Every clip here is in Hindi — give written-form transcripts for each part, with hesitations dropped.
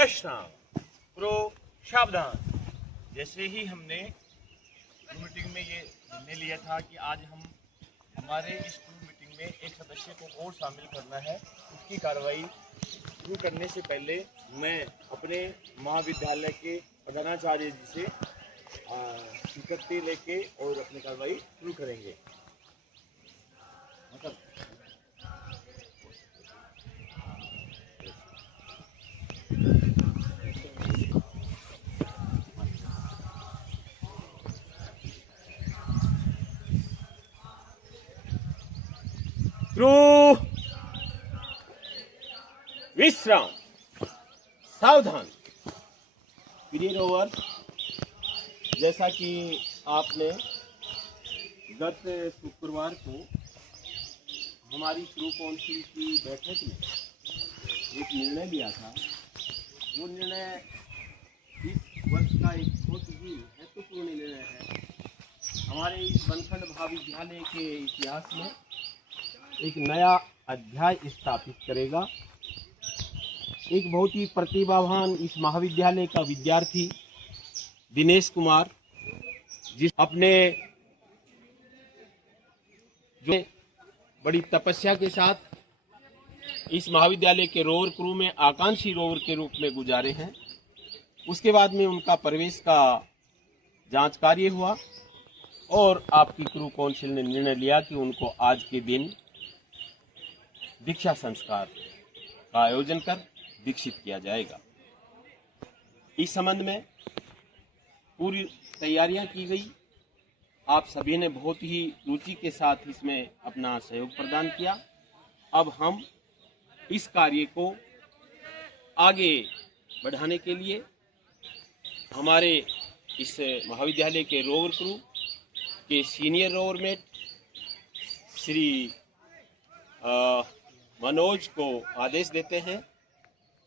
विश्राम, प्रो सावधान। जैसे ही हमने मीटिंग में ये निर्णय लिया था कि आज हम हमारे इस मीटिंग में एक सदस्य को और शामिल करना है, उसकी कार्रवाई शुरू करने से पहले मैं अपने महाविद्यालय के प्रधानाचार्य जी से स्वीकृति लेके और अपनी कार्रवाई शुरू करेंगे। विश्राम, सावधान। प्रिय रोवर, जैसा कि आपने गत शुक्रवार को हमारी क्रू काउंसिल की बैठक में एक निर्णय लिया था, वो निर्णय इस वर्ष का एक बहुत ही महत्वपूर्ण निर्णय है। हमारे इस बनखंड महाविद्यालय के इतिहास में एक नया अध्याय स्थापित करेगा। एक बहुत ही प्रतिभावान इस महाविद्यालय का विद्यार्थी दिनेश कुमार, जिस अपने जो बड़ी तपस्या के साथ इस महाविद्यालय के रोवर क्रू में आकांक्षी रोवर के रूप में गुजारे हैं, उसके बाद में उनका प्रवेश का जांच कार्य हुआ और आपकी क्रू काउंसिल ने निर्णय लिया कि उनको आज के दिन दीक्षा संस्कार का आयोजन कर दीक्षित किया जाएगा। इस संबंध में पूरी तैयारियां की गई। आप सभी ने बहुत ही रुचि के साथ इसमें अपना सहयोग प्रदान किया। अब हम इस कार्य को आगे बढ़ाने के लिए हमारे इस महाविद्यालय के रोवर क्रू के senior rover mate Shri Manoj को आदेश देते हैं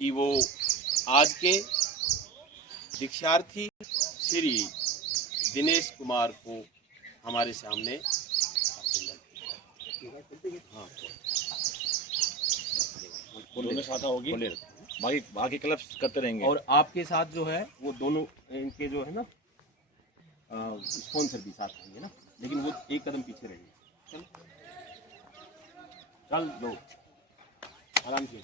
कि वो आज के दीक्षार्थी श्री दिनेश कुमार को हमारे सामने दोनों साथ होगी, बाकी क्लब करते रहेंगे और आपके साथ जो है वो दोनों इनके जो है ना स्पॉन्सर भी साथ होंगे ना, लेकिन वो एक कदम पीछे रहेंगे। चल दो आराम से।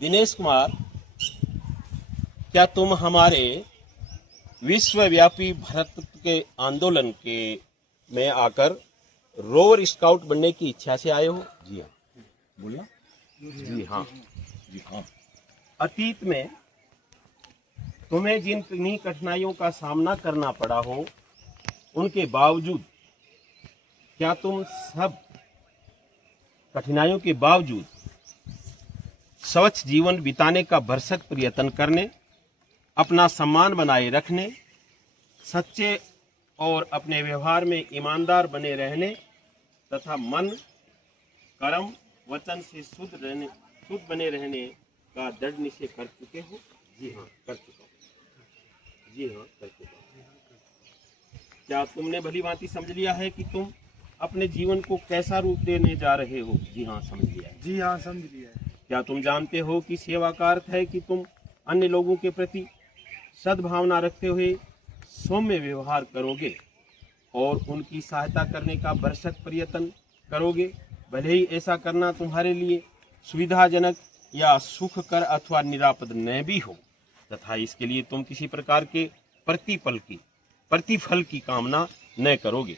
दिनेश कुमार, क्या तुम हमारे विश्वव्यापी भ्रातृत्व के आंदोलन के में आकर रोवर स्काउट बनने की इच्छा से आए हो? जी हाँ। बोलना। जी हाँ। जी हाँ। अतीत में तुम्हें जिन कठिनाइयों का सामना करना पड़ा हो, उनके बावजूद क्या तुम सब कठिनाइयों के बावजूद स्वच्छ जीवन बिताने का भरसक प्रयत्न करने, अपना सम्मान बनाए रखने, सच्चे और अपने व्यवहार में ईमानदार बने रहने तथा मन, कर्म, वचन से शुद्ध बने रहने का दृढ़ निश्चय कर चुके हो? जी हाँ, कर चुका हूँ। जी हाँ, कर चुका हूँ। क्या तुमने भली भांति समझ लिया है कि तुम अपने जीवन को कैसा रूप देने जा रहे हो? जी हाँ, समझ लिया है। जी हाँ, समझ लिया है। क्या तुम जानते हो कि सेवा का अर्थ है कि तुम अन्य लोगों के प्रति सद्भावना रखते हुए सौम्य व्यवहार करोगे और उनकी सहायता करने का भरसक प्रयत्न करोगे, भले ही ऐसा करना तुम्हारे लिए सुविधाजनक या सुखकर अथवा निरापद न भी हो, तथा इसके लिए तुम किसी प्रकार के प्रतिफल की कामना न करोगे।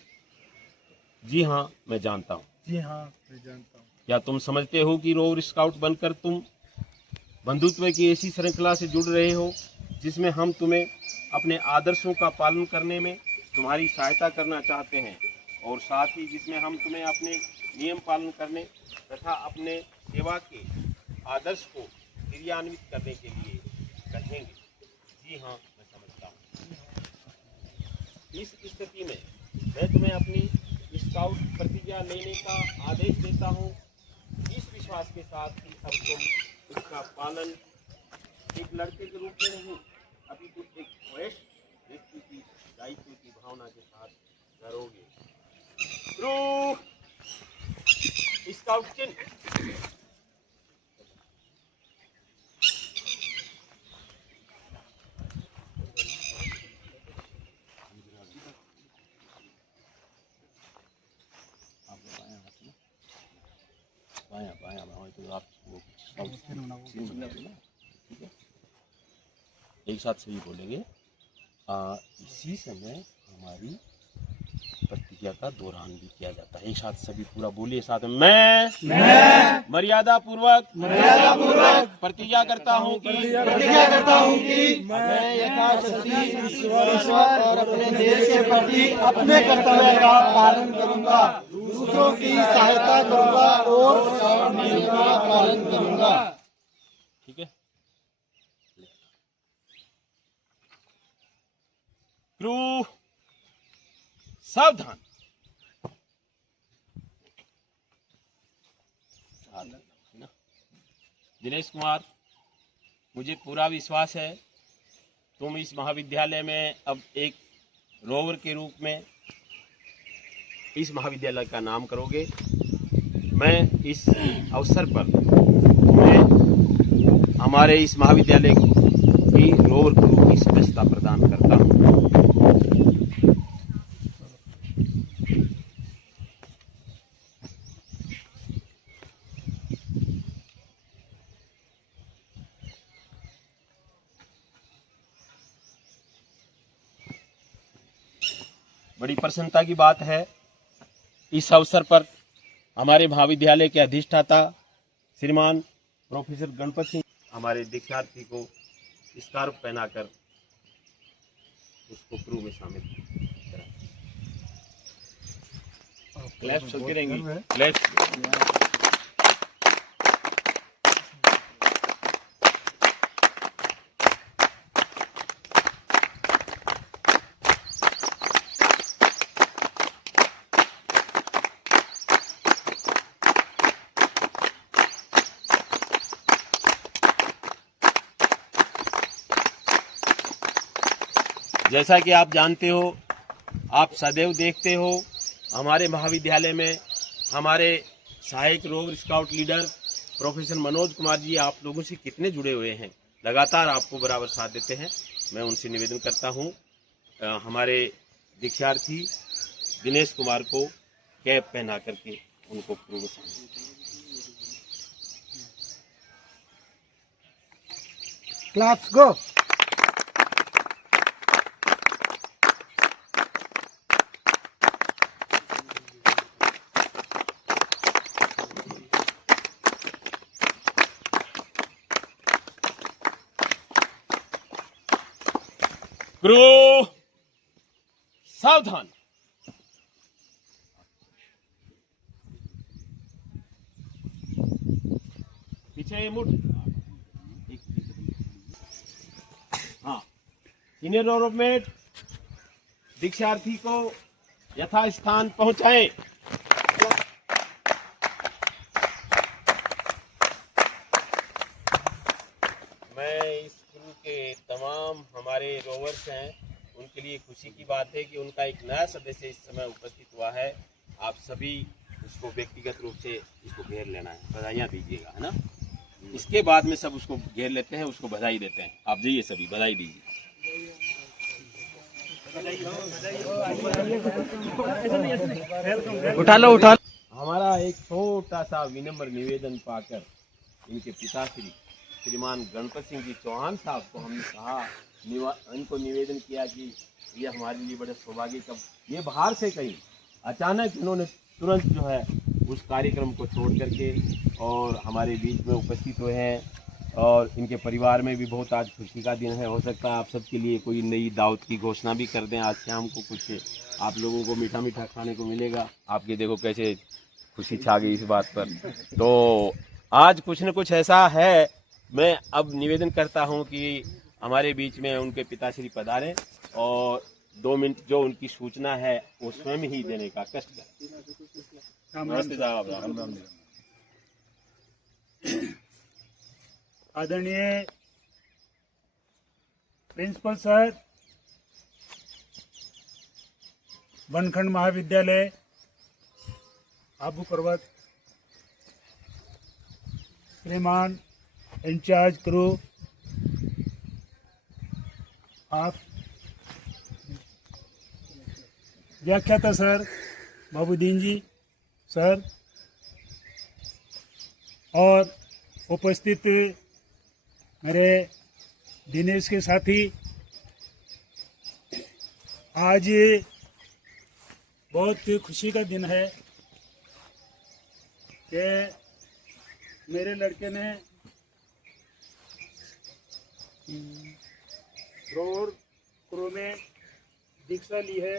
जी हाँ, मैं जानता हूँ। जी हाँ, मैं जानता हूँ। क्या तुम समझते हो कि रोवर स्काउट बनकर तुम बंधुत्व की ऐसी श्रृंखला से जुड़ रहे हो जिसमें हम तुम्हें अपने आदर्शों का पालन करने में तुम्हारी सहायता करना चाहते हैं, और साथ ही जिसमें हम तुम्हें अपने नियम पालन करने तथा अपने सेवा के आदर्श को क्रियान्वित करने के लिए कहेंगे। जी हाँ, मैं समझता हूँ। इस स्थिति में मैं तुम्हें अपनी स्काउट प्रतिज्ञा लेने का आदेश देता हूँ, इस विश्वास के साथ कि अब तुम इसका पालन एक लड़के के रूप में नहीं, अभी तुम एक वरिष्ठ व्यक्ति की दायित्व की भावना के साथ करोगे। स्काउट चिन्ह। बाया तो आप वो ठीक है, एक साथ सही बोलेंगे। इसी समय हमारी प्रतिज्ञा का दोहरान भी किया जाता है। एक साथ सभी पूरा बोलिए साथ में। मैं मर्यादा पूर्वक प्रतिज्ञा करता हूँ कि मैं यथाशक्ति ईश्वर और अपने देश के प्रति अपने कर्तव्य का पालन करूंगा, दूसरों की सहायता करूंगा और नियम का पालन करूंगा। ठीक है। क्रू सावधान। दिनेश कुमार, मुझे पूरा विश्वास है तुम इस महाविद्यालय में अब एक रोवर के रूप में इस महाविद्यालय का नाम करोगे। मैं इस अवसर पर तुम्हें हमारे इस महाविद्यालय की रोवर क्रू की सदस्यता प्रदान करता हूँ। बड़ी प्रसन्नता की बात है, इस अवसर पर हमारे महाविद्यालय के अधिष्ठाता श्रीमान प्रोफेसर गणपत सिंह हमारे दीक्षार्थी को स्कार्फ पहनाकर उसको क्रू में शामिल करा। क्लैप्स चलती रहेंगी। क्लैप्स। जैसा कि आप जानते हो, आप सदैव देखते हो हमारे महाविद्यालय में हमारे सहायक rover scout leader professor Manoj Kumar ji आप लोगों से कितने जुड़े हुए हैं, लगातार आपको बराबर साथ देते हैं। मैं उनसे निवेदन करता हूं हमारे दीक्षार्थी दिनेश कुमार को कैप पहना करके उनको प्रोत्साहन। क्लास गो। क्रू सावधान। पीछे मुड़। हाँ, सीनियर रोवरमेट दीक्षार्थी को यथास्थान पहुंचाएं। मैं इस क्रू के तमाम हमारे रोवर्स हैं उनके लिए खुशी की बात है कि उनका एक नया सदस्य इस समय उपस्थित हुआ है। आप सभी उसको व्यक्तिगत रूप से इसको घेर लेना है, बधाइयाँ दीजिएगा, है ना। इसके बाद में सब उसको घेर लेते हैं, उसको बधाई देते हैं। आप जाइए सभी बधाई दीजिए। उठा लो उठा लो। हमारा एक छोटा सा विनम्र निवेदन पाकर इनके पिताश्री श्रीमान गणपत सिंह जी चौहान साहब को हमने कहा, इनको निवेदन किया कि ये हमारे लिए बड़े सौभाग्य का, ये बाहर से कहीं अचानक इन्होंने तुरंत जो है उस कार्यक्रम को छोड़ करके और हमारे बीच में उपस्थित हुए हैं। और इनके परिवार में भी बहुत आज खुशी का दिन है। हो सकता है आप सबके लिए कोई नई दावत की घोषणा भी कर दें। आज शाम को कुछ आप लोगों को मीठा मीठा खाने को मिलेगा। आपके देखो कैसे खुशी छा गई इस बात पर। तो आज कुछ न कुछ ऐसा है। मैं अब निवेदन करता हूं कि हमारे बीच में उनके पिताश्री पधारें और 2 मिनट जो उनकी सूचना है वो स्वयं ही देने का कष्ट करें। नमस्ते साहब, राम राम। आदरणीय प्रिंसिपल सर, वनखंड महाविद्यालय आबू पर्वत, श्रीमान इंचार्ज क्रू, आप व्याख्याता सर बाबूदीन जी सर और उपस्थित मेरे दिनेश के साथी, आज बहुत खुशी का दिन है कि मेरे लड़के ने रोवर क्रू में दीक्षा ली है।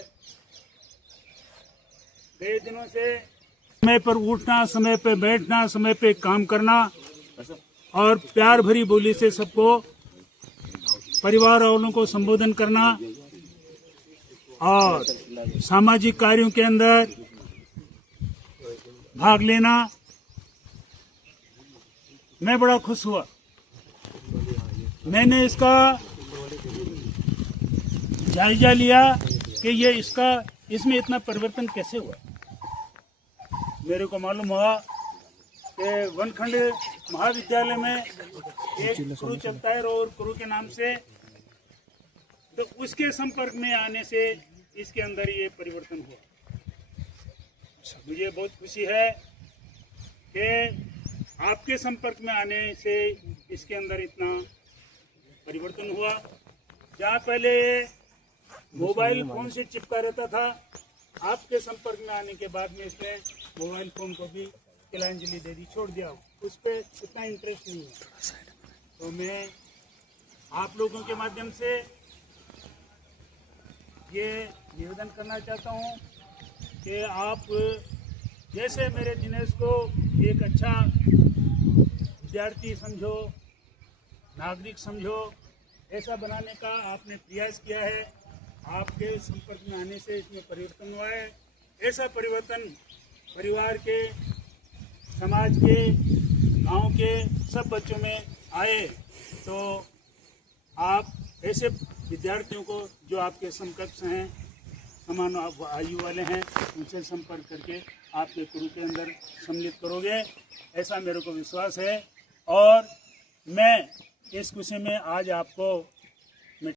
कई दिनों से समय पर उठना, समय पे बैठना, समय पे काम करना और प्यार भरी बोली से सबको, परिवार वालों को संबोधन करना और सामाजिक कार्यों के अंदर भाग लेना, मैं बड़ा खुश हुआ। मैंने इसका जायजा लिया कि ये इसमें इतना परिवर्तन कैसे हुआ। मेरे को मालूम हुआ कि वनखंड महाविद्यालय में एक क्रू चलता है रोवर क्रू के नाम से, तो उसके संपर्क में आने से इसके अंदर ये परिवर्तन हुआ। मुझे बहुत खुशी है कि आपके संपर्क में आने से इसके अंदर इतना परिवर्तन हुआ। जहाँ पहले मोबाइल फोन से चिपका रहता था, आपके संपर्क में आने के बाद में इसने मोबाइल फोन को भी तिलांजलि दे दी, छोड़ दिया, उस पर इतना इंटरेस्ट नहीं है। तो मैं आप लोगों के माध्यम से ये निवेदन करना चाहता हूँ कि आप जैसे मेरे दिनेश को एक अच्छा विद्यार्थी समझो, नागरिक समझो, ऐसा बनाने का आपने प्रयास किया है। आपके संपर्क में आने से इसमें परिवर्तन हुआ है। ऐसा परिवर्तन परिवार के, समाज के, गांव के सब बच्चों में आए तो आप ऐसे विद्यार्थियों को जो आपके समकक्ष हैं, समान आयु वाले हैं, उनसे संपर्क करके आपके गुरु के अंदर सम्मिलित करोगे, ऐसा मेरे को विश्वास है। और मैं इस विषय में आज आपको